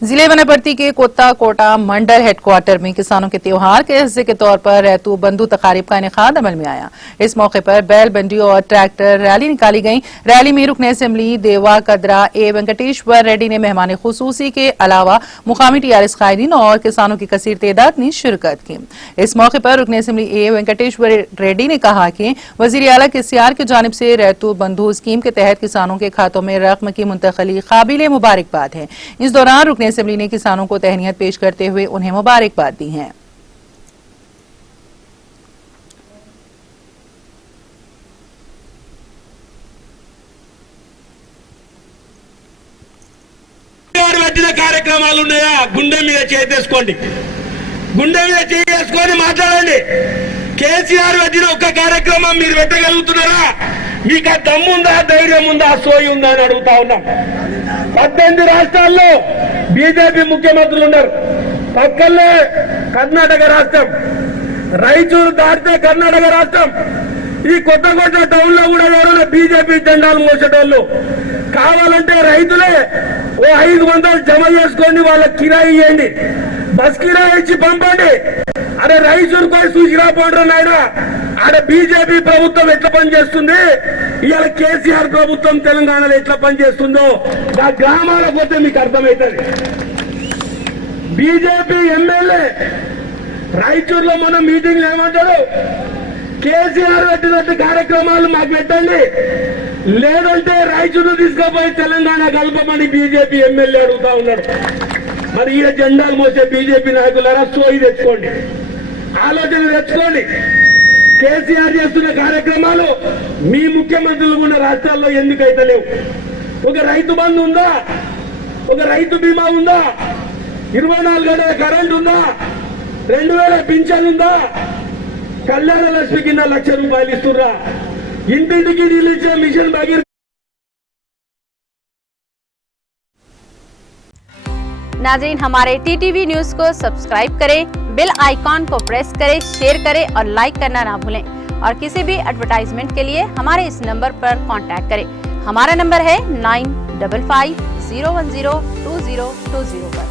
जिले वनपर्ती के कोत्ता कोटा मंडल हेडक्वार्टर में किसानों के त्योहार के हिस्से के तौर पर रैतू बंधु तकारीब का इनेकाद अमल में आया। इस मौके पर बैल बंडी और ट्रैक्टर रैली निकाली गई। रैली में रुकन असेंबली देवा कदरा ए वेंकटेश्वर रेड्डी ने मेहमान खुसूसी के अलावा मुकामी टीआरएस कायदीन और किसानों की कसीर तादाद ने शिरकत की। इस मौके पर रुकन असेंबली ए वेंकटेश्वर रेड्डी ने कहा कि वजीर आला केसीआर की जानिब से रैतू बंधु स्कीम के तहत किसानों के खातों में रकम की मुंतकली काबिल मुबारकबाद है। इस दौरान रुकन असेंबली ने किसानों को तहनीत पेश करते हुए उन्हें मुबारकबाद दी है। కార్యక్రమాలు ఉన్నాయా? గుండె మీద చేతేసుకోండి, గుండె మీద చేసుకొని మాట్లాడండి. కేసీఆర్ వచ్చిన ఒక్క కార్యక్రమం మీరు పెట్టగలుగుతున్నారా? మీకు ఆ దమ్ముందా, ధైర్యం ఉందా, సోయి ఉందా అని అడుగుతా ఉన్నాం. 18 రాష్ట్రాల్లో బీజేపీ ముఖ్యమంత్రులు ఉన్నారు. పక్కనే కర్ణాటక రాష్ట్రం, రాయచూరు దాటితే కర్ణాటక రాష్ట్రం. ఈ కొత్తకోట టౌన్ లో కూడా ఎవరైనా బీజేపీ జెండాలు మోసేటోళ్ళు కావాలంటే రైతులే ఓ 500 జమ చేసుకోండి, వాళ్ళ కిరాయి ఇవ్వండి, బస్ కిరాయి ఇచ్చి పంపండి. అరే రైతులు పోయి చూసిరా పోండ్రు నాయన, ఆడ బీజేపీ ప్రభుత్వం ఎట్లా పనిచేస్తుంది, ఇవాళ కేసీఆర్ ప్రభుత్వం తెలంగాణలో ఎట్లా పనిచేస్తుందో ఆ గ్రామాలకు పోతే మీకు అర్థమవుతుంది. బీజేపీ ఎమ్మెల్యే రాయచూరులో మొన్న మీటింగ్ ఏమంటారు, కేసీఆర్ పెట్టినట్టు కార్యక్రమాలు మాకు పెట్టండి, లేదంటే రాయచూరు తీసుకుపోయి తెలంగాణ కలపమని బీజేపీ ఎమ్మెల్యే అడుగుతా ఉన్నాడు. మరి ఈ జెండాలు మోసే బీజేపీ నాయకులారా సోయి తెచ్చుకోండి, ఆలోచన తెచ్చుకోండి. కేసీఆర్ చేస్తున్న కార్యక్రమాలు మీ ముఖ్యమంత్రులు ఉన్న రాష్ట్రాల్లో ఎందుకైతే లేవు? ఒక రైతు బంధు ఉందా? ఒక రైతు బీమా ఉందా? 24 గంటల కరెంట్ ఉందా? 2000 పింఛన్ ఉందా? కళ్యాణ లక్ష్మి కింద 1,00,000 రూపాయలు ఇస్తుర్రా? ఇంటింటికి నీళ్ళు ఇచ్చే మిషన్ భగీరథ. नाज़रीन, हमारे टीटीवी न्यूज को सब्सक्राइब करें, बेल आइकॉन को प्रेस करें, शेयर करें और लाइक करना ना भूलें। और किसी भी एडवर्टाइजमेंट के लिए हमारे इस नंबर पर कांटेक्ट करें। हमारा नंबर है 9550102020 पर।